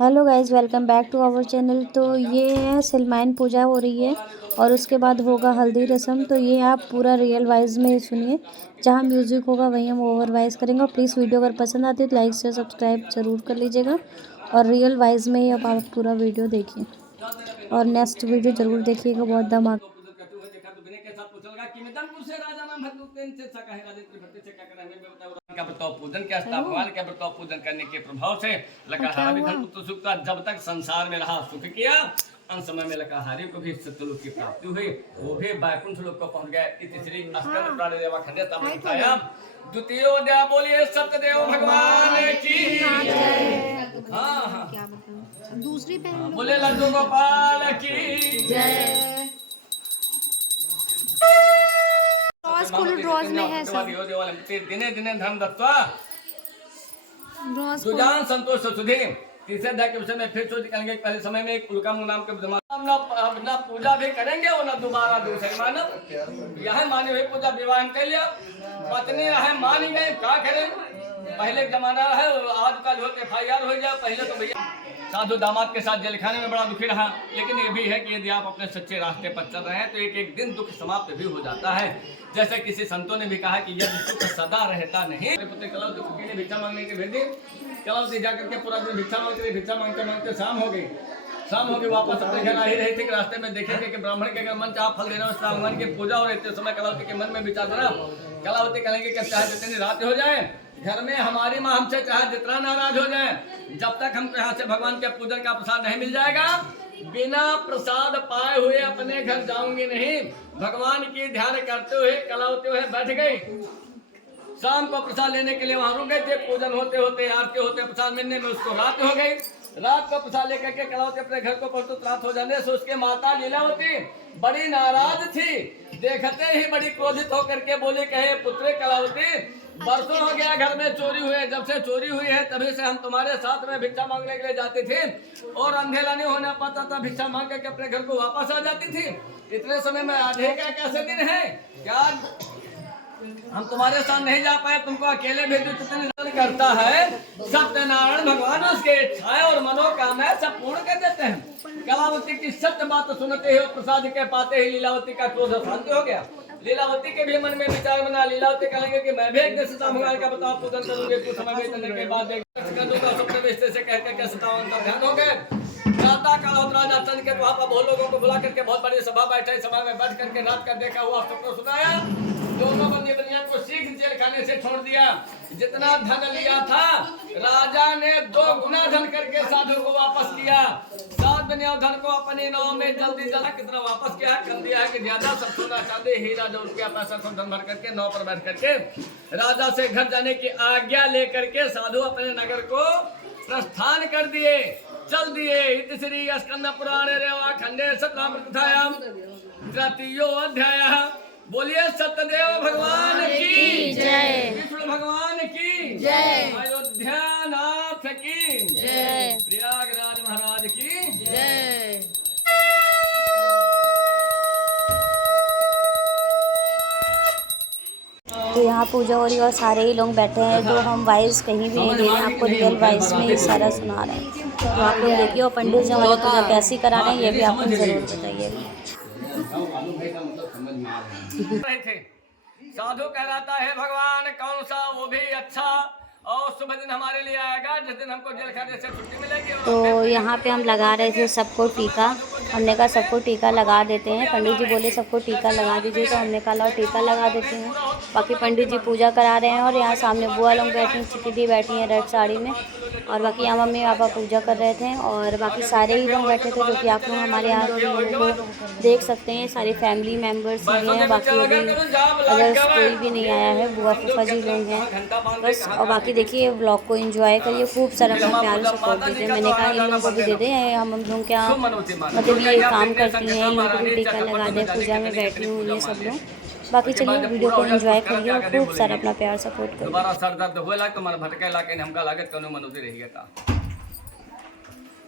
Hello guys, welcome back to our channel. तो ये है सलमान पूजा हो रही है और उसके बाद होगा हल्दी रस्म। तो ये आप पूरा रियल वाइज में सुनिए, जहाँ म्यूज़िक होगा वहीं हम ओवर वाइज करेंगे। और प्लीज़ वीडियो अगर पसंद आती है तो लाइक से सब्सक्राइब ज़रूर कर लीजिएगा और रियल वाइज में ही अब आप पूरा वीडियो देखिए और नेक्स्ट वीडियो ज़रूर देखिएगा, बहुत धमाका। पूजन के आस्था भगवान के बताओ पूजन करने के प्रभाव से लकाहारी धन पुत्र सुख का जब तक संसार में रहा सुख किया, अंत समय में लकाहारी को भी सत्यलोक की प्राप्ति हुई, वो भी वैकुंठ लोक को पहुंच गए। इति श्री अस्कंद पुराण देवा खंडे तब बताया। द्वितीय अध्याय बोलिए सत्यदेव भगवान की जय। हाँ क्या बताऊं, दूसरी बहन बोले लड्डू गोपाल की जय। ड्रॉज में है सब। दिने दिने धर्म दत्वा सुजान संतोष सुधे। तीसरे अध्याय के विषय में फिर सोच करेंगे। पहले समय में एक उल्काम नाम के ना पूजा भी करेंगे और ना दोबारा दूसरे मानव यह माने हुए पूजा विवाह कर लिया, पत्नी रहे मान गए, क्या करें। पहले जमाना है, आजकल होते FIR हो जाए। पहले तो भैया साधु दामाद के साथ जेल खाने में बड़ा दुखी रहा, लेकिन ये भी है कि यदि आप अपने सच्चे रास्ते पर चल रहे हैं तो एक एक दिन दुख समाप्त भी हो जाता है। जैसे किसी संतों ने भी कहा कि यदि सुख सदा रहता नहीं। पुत्र कलावती ने भिक्षा मांगने के भेज दी। कलावती जाकर के पूरा दिन भिक्षा मांगते मांगते शाम हो गई। वापस अपने घर आ ही रही थी कि रास्ते में देखेंगे कि ब्राह्मण के अगर मन चाह फल देना उस भगवान की पूजा हो रही थी। समय कलावती के मन में विचार करा। कलावती कहेंगे कि चाहे जितनी रात हो जाए घर में हमारी माँ हमसे चाहे जितना नाराज हो जाए, जब तक हमको यहाँ से भगवान के पूजन का प्रसाद नहीं मिल जाएगा, बिना प्रसाद पाए हुए अपने घर जाऊंगी नहीं। भगवान की ध्यान करते हुए कलावती हुए बैठ गई। शाम को प्रसाद लेने के लिए वहां रुक गए थे। पूजन होते होते आरती होते प्रसाद मिलने में उसको रात हो गई। रात को प्रसाद लेकर के कलावती अपने घर को पहुंचते रात हो जाने से उसके माता लीलावती बड़ी नाराज थी। देखते ही बड़ी क्रोधित होकर के बोले, कहे पुत्र कलावती, बरसों हो गया घर में चोरी हुए। जब से चोरी हुई है तभी से हम तुम्हारे साथ में भिक्षा मांगने के लिए जाते थे और अंधेरा नहीं होने पाता था, भिक्षा मांग करके अपने घर को वापस आ जाती थी। इतने समय में आधे का कैसे दिन है क्या हम तुम्हारे साथ नहीं जा पाए, तुमको अकेले भेजो। कितनी करता है सत्यनारायण भगवान उसके इच्छाएं और मनोकामनाएं सब पूर्ण कर देते हैं। कलावती की सत्य बात सुनते ही प्रसाद के पाते ही लीलावती का क्रोध शांति हो गया। लीलावती के भी मन में विचार बना। लीलावती कहेंगे कि मैं भी एक दिन सीता भगवान का बताओ पूजन करूंगी। कुछ समय बीतने के बाद स्वप्न रिश्ते से कहकर के सीतावन का ध्यान हो गए। राजा काल राजा चंद के वहां पर बहुत लोगों को बुला करके बहुत बड़ी सभा बैठे। सभा में बैठ करके रात का देखा हुआ स्वप्न सुनाया। दोनों बंदी बनिया को शीघ्र जेल खाने से छोड़ दिया। जितना धन लिया था राजा ने 2 गुना धन करके साधु को वापस किया। 7 बनिया धन को अपने नाव में जल्दी कितना वापस किया कर दिया है कि ज्यादा सब सोना चांदी हीरा जो रुपया पैसा सब धन भर करके नाव पर बैठ करके राजा से घर जाने की आज्ञा लेकर के साधु अपने नगर को प्रस्थान कर दिए, चल दिए। इति श्री स्कंद पुराण रेवा खंडे सत्रामृतायाम तृतीयो अध्याय। बोलिए सत्यदेव भगवान की जय, विष्णु भगवान की जय, अयोध्या नाथ की जय, प्रयागराज महाराज की जय। तो यहाँ पूजा हो रही है और सारे ही लोग बैठे हैं। जो हम वाइज कहीं भी नहीं दे रहे हैं, आपको रियल वाइज में ही सारा सुना रहे हैं। तो आप लोग देखिए और पंडित जी हमारे पूजा कैसी करा रहे हैं ये भी आप लोग जरूर बताइएगा। साधु कहलाता है भगवान कौन सा, वो भी अच्छा और शुभ दिन हमारे लिए आएगा जिस दिन हमको जेल खाने से छुट्टी मिलेगी। तो यहाँ पे हम लगा रहे थे सबको टीका। हमने कहा सबको टीका लगा देते हैं। पंडित जी बोले सबको टीका लगा दीजिए, तो हमने कहा लो टीका लगा देते हैं। बाकी पंडित जी पूजा करा रहे हैं और यहाँ सामने बुआ लोग बैठी, चिकी बैठी हैं रेड साड़ी में, और बाकी यहाँ मम्मी पापा पूजा कर रहे थे और बाकी सारे ही लोग बैठे थे, जो कि आप लोग हमारे यहाँ को देख सकते हैं। सारे फैमिली मेम्बर्स भी हैं। बाकी अभी अदर्स कोई भी नहीं आया है, बुआ फूफा जी लोग हैं बस। और बाकी देखिए व्लॉग को एंजॉय करिए, खूब सारा अपना प्यार सपोर्ट दीजिए। मैंने कहा इन लोगों को भी दे दें, हम लोग क्या मतलब ये काम करती हैं, इन लोगों को भी टीका लगा दें, पूजा में बैठी हुई है सब लोग। बाकी चलिए वीडियो को एंजॉय करिए और खूब सारा अपना प्यार सपोर्ट करिए। दोबारा सर दर्द हुए लाग तो मन भटके लाके हमका लागत कोनो मनोती रही था।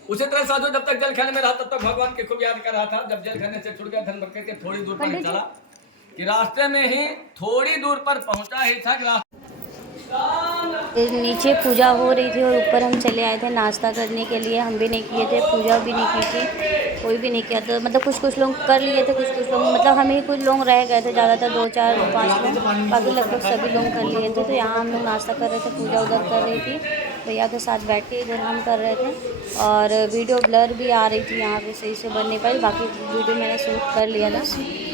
उसी तरह साधु जब तक जेल खाने में रहा तब तक भगवान की खूब याद कर रहा था। जब जेल खाने से छुट गया धन भर के थोड़ी दूर पर चला कि रास्ते में ही थोड़ी दूर पर पहुंचा ही था। नीचे पूजा हो रही थी और ऊपर हम चले आए थे नाश्ता करने के लिए। हम भी नहीं किए थे, पूजा भी नहीं की थी, कोई भी नहीं किया था। मतलब कुछ लोग कर लिए थे, कुछ लोग मतलब हम ही कुछ लोग रह गए थे, ज़्यादातर 2 4 5 लोग, बाकी लगभग सभी लोग कर लिए थे। तो यहाँ हम लोग नाश्ता कर रहे थे, पूजा उधर कर रही थी, भैया के साथ बैठ के इधर हम कर रहे थे। और वीडियो ब्लर भी आ रही थी यहाँ पे, सही से बन नहीं पाई, बाकी वीडियो मैंने शूट कर लिया था।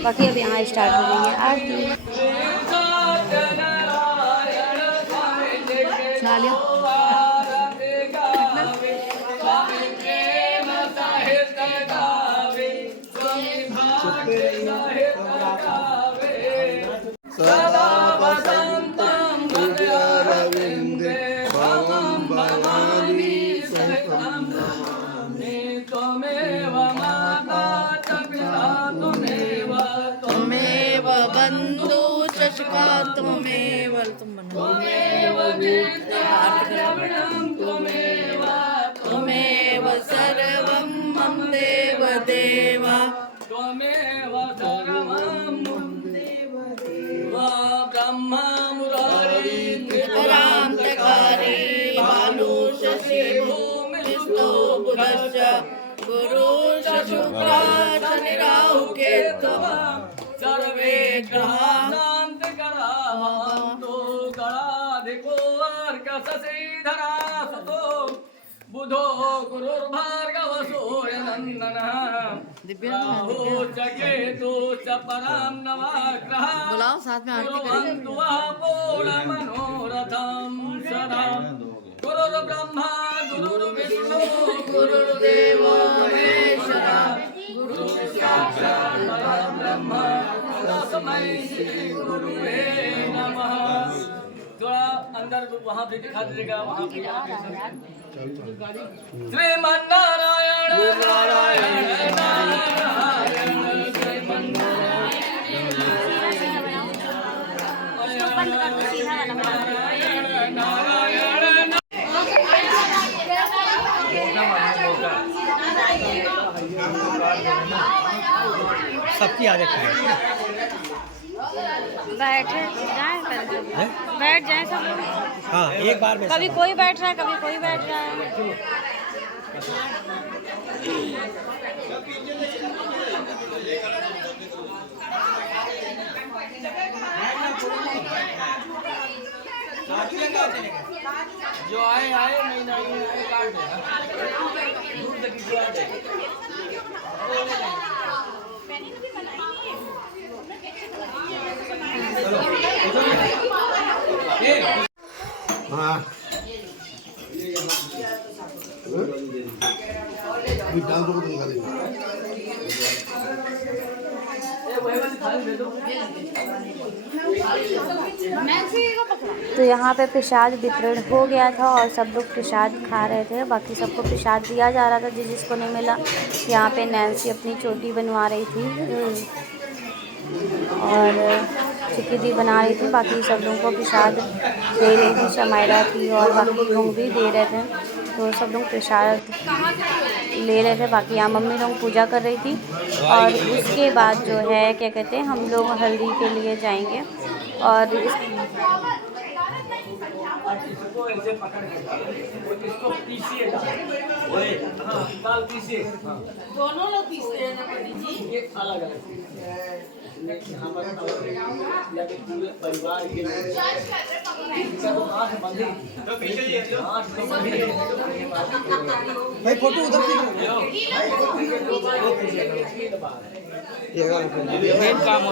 बाकी अब यहाँ स्टार्ट हो गई है आरती। सदा वसन्तं हृदयारविन्दे भवं भवानी सहितं नमामि। त्वमेव माता च पिता त्वमेव त्वमेव बन्धु चषका त्वमेव त्वमेव विद्यारणं त्वमेव त्वमेव सर्वं मम देव देवा त्वमेव सर्वं मम देव देवा। ब्रह्मा मुरारी परान्तकारी बालु शशि भूमिस्थो बुधश्च गुरुश्च शुक्रा शनि राहु केतवः सर्वे ग्रहाः शान्तिकराः गणाधिको अर्कशशीधरा सतो बुधो गुरुर्भार्गवो नन्दनः राहु च केतु च परं नवग्रहाः बुलाओ साथ में आरती करें। कुर्वन्तु वः पूर्णमनोरथं सदा। गुरुर्ब्रह्मा गुरुर्विष्णु गुरुर्देवो महेश्वरा गुरुर्साक्षात् परब्रह्म तस्मै श्री गुरुवे नमः। थोड़ा अंदर वहाँ पे दिखा दीजिएगा, वहाँ पे श्रीमन्नारायण नारायण नारायण नारायण नारायण। सबकी आदत है। बैठे जाए, बैठ जाए सब लोग। हाँ, एक बार में कभी कोई बैठ रहा है, कभी कोई बैठ रहा है। जो आए आए, नहीं आए काट देना। हाँ डाल दो तो निकाल देंगे। तो यहाँ पे प्रसाद वितरण हो गया था और सब लोग प्रसाद खा रहे थे। बाकी सबको प्रसाद दिया जा रहा था जिसको नहीं मिला। यहाँ पे नैन्सी अपनी चोटी बनवा रही थी और चिक्की दी बना रही थी। बाकी सब लोगों को प्रसाद दे रही थी, शमायरा थी और बाकी लोग भी दे रहे थे। तो सब लोग प्रसाद ले रहे थे। बाकी यहाँ मम्मी लोग पूजा कर रही थी और उसके बाद जो है क्या कहते हैं, हम लोग हल्दी के लिए जाएंगे। और इसको ऐसे पकड़ के इसको पीसिएगा। हाँ, दाल पीसिए। दोनों लोग पीसते हैं ना पंडित जी। ये अलग अलग यहाँ पर पूरे परिवार के हाथ बंधे, हाथ तो बंधे। भाई फोटो उधर काम हो।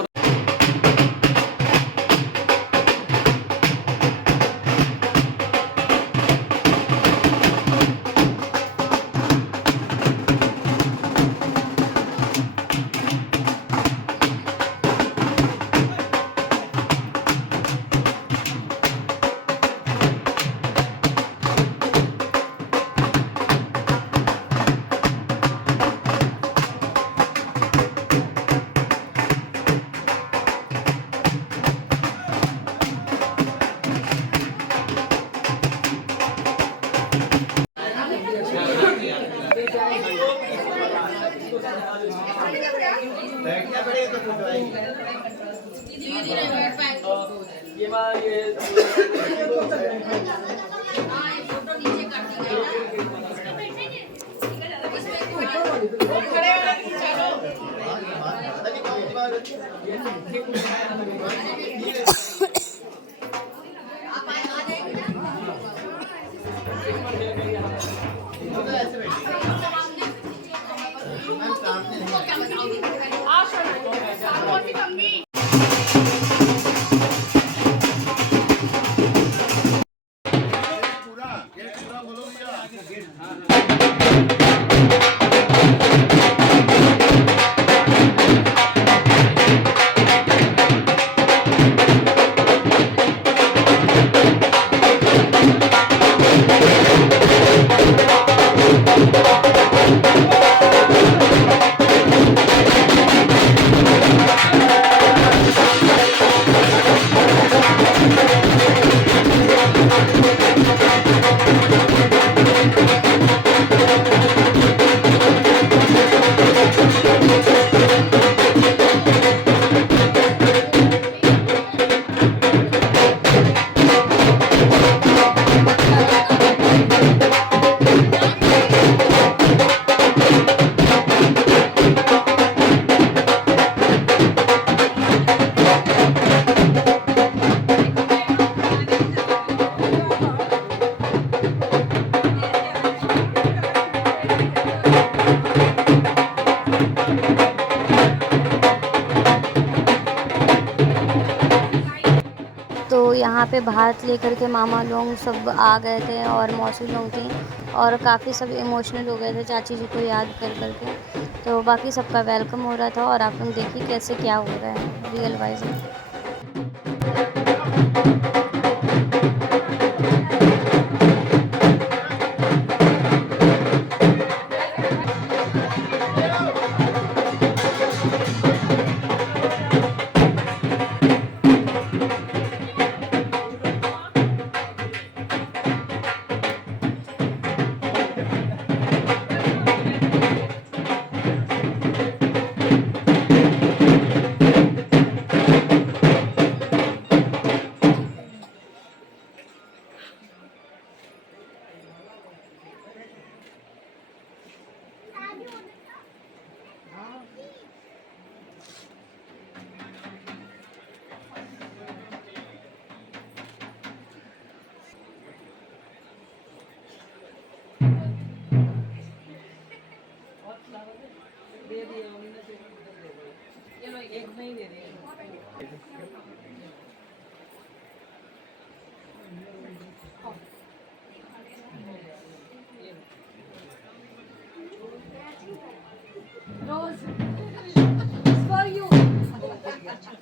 धीरे धीरे बैठ पाएंगे। ये माँ ये तो यहाँ पे भात लेकर के मामा लोग सब आ गए थे और मौसी लोग थी और काफ़ी सब इमोशनल हो गए थे चाची जी को याद कर कर के। तो बाकी सबका वेलकम हो रहा था और आप लोग देखिए कैसे क्या हो रहा है रियल वाइज में।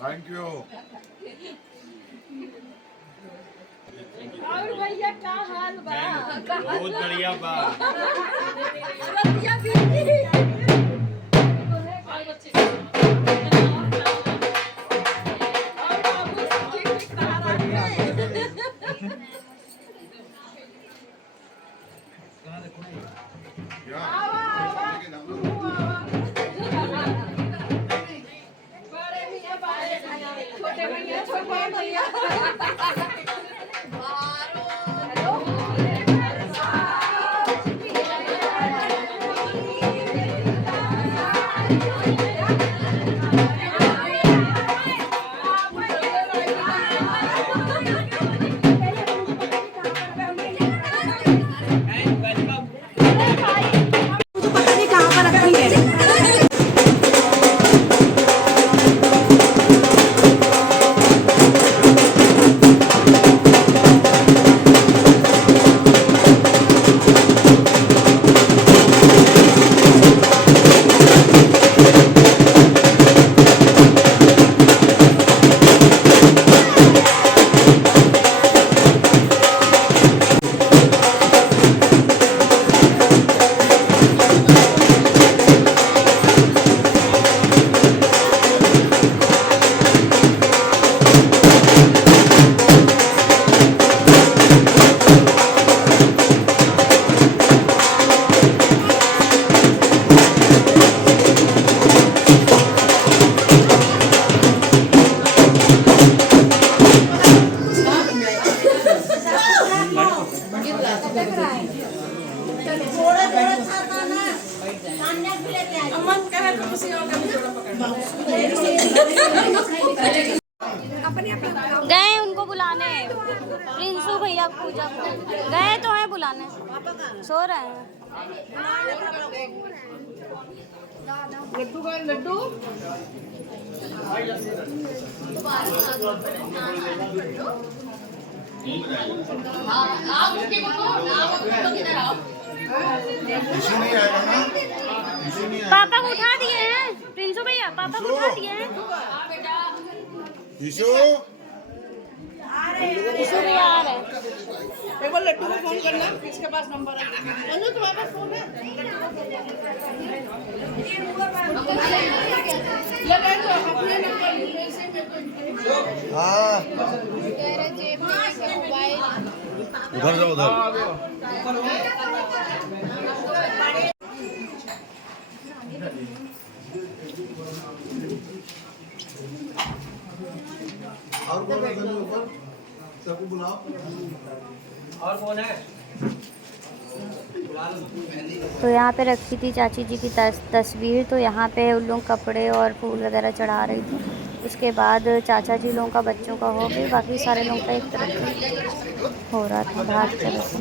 Thank you. और भैया क्या हाल बा? बहुत बढ़िया बा। छोटे भैया छोटे भैया गए उनको बुलाने, प्रिंसू भैया पूजा गए तो हैं बुलाने, सो रहे हैं। लड्डू पापा को उठा दिए हैं प्रिंसू भैया, पापा को उठा दिए हैं। ईशु प्रिंसू भैया आ रहे हैं। एक बार लड्डू को फोन करना, किसके पास नंबर है? अनु तुम्हारे पास फोन है? लगा दो अपने नंबर से में कोई। हाँ उधर जाओ उधर। और कौन है ऊपर? सबको बुलाओ। और कौन है? तो यहाँ पे रखी थी चाची जी की तस्वीर, तो यहाँ पे उन लोग कपड़े और फूल वगैरह चढ़ा रही थी। उसके बाद चाचा जी लोगों का बच्चों का हो गई, बाकी सारे लोगों का एक तरफ हो रहा था भाग के रस्म।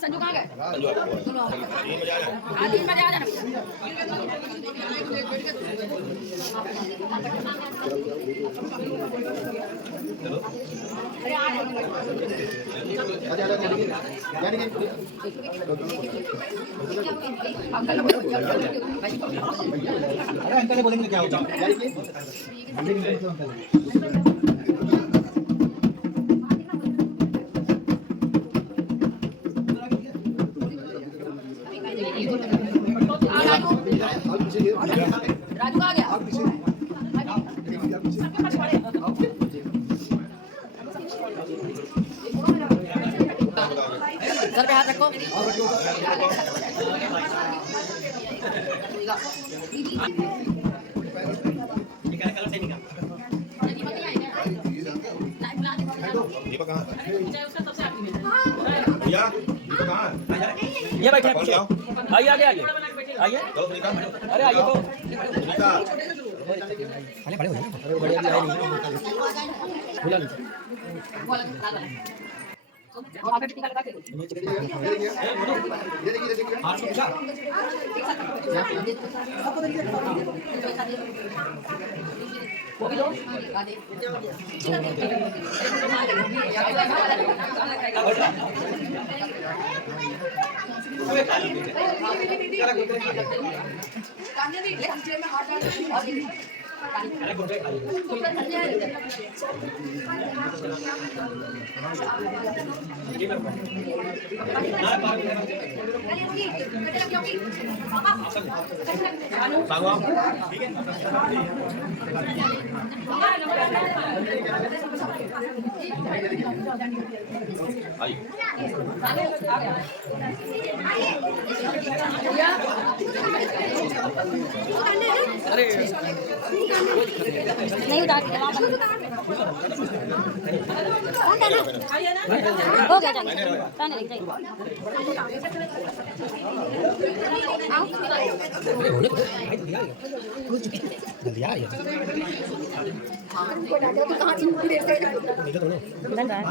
संजू कहाँ गए? अरे अंकल बोलेंगे क्या होगा? राजू आ गया। सर पे हाथ रखो। ये बैठे पीछे। आइए आगे आइए आइए। अरे आइए तो बड़े हो जाए बढ़िया भी आए नहीं बुला लीजिए नहीं उतार के वहाँ बंद। हो गया जाइए जाने लग जाइए। दिया ये बन रहा है।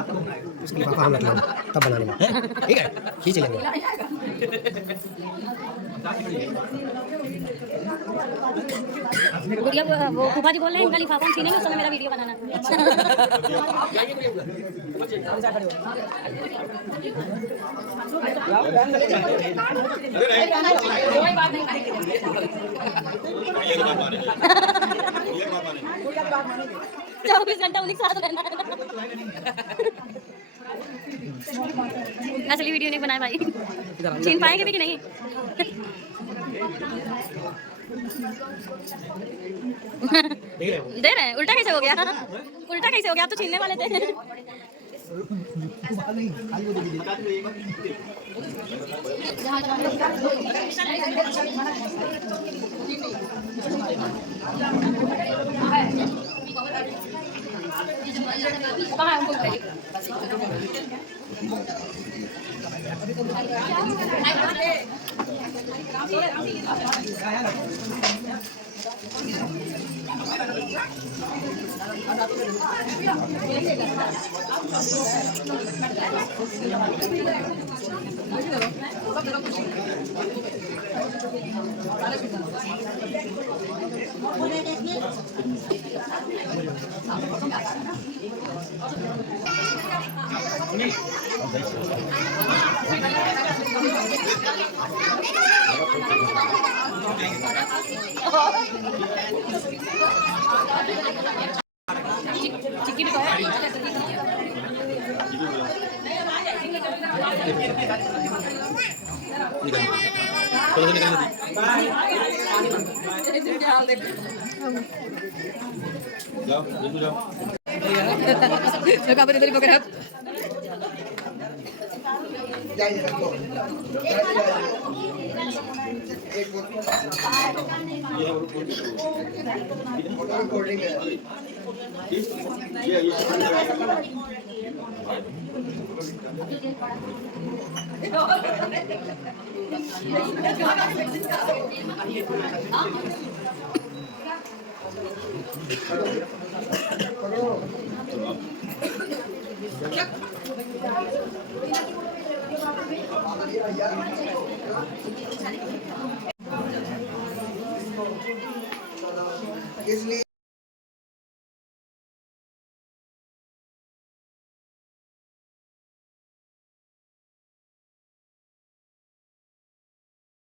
उसके पापा हम निकलेंगे तब बनाने में हैं? ठीक है खींच लेंगे गुड़िया वो फूफा जी बोल रहे हैं इनका लिफाफा हम छीनेंगे उस समय मेरा वीडियो बनाना। कोई बात नहीं 24 घंटा उन्हीं के साथ रहना है। असली वीडियो नहीं बनाए भाई, छीन पाएंगे भी कि नहीं। दे रहे हैं उल्टा कैसे हो गया? उल्टा कैसे हो गया? आप तो छीनने वाले थे। चिक्की भी इसलिए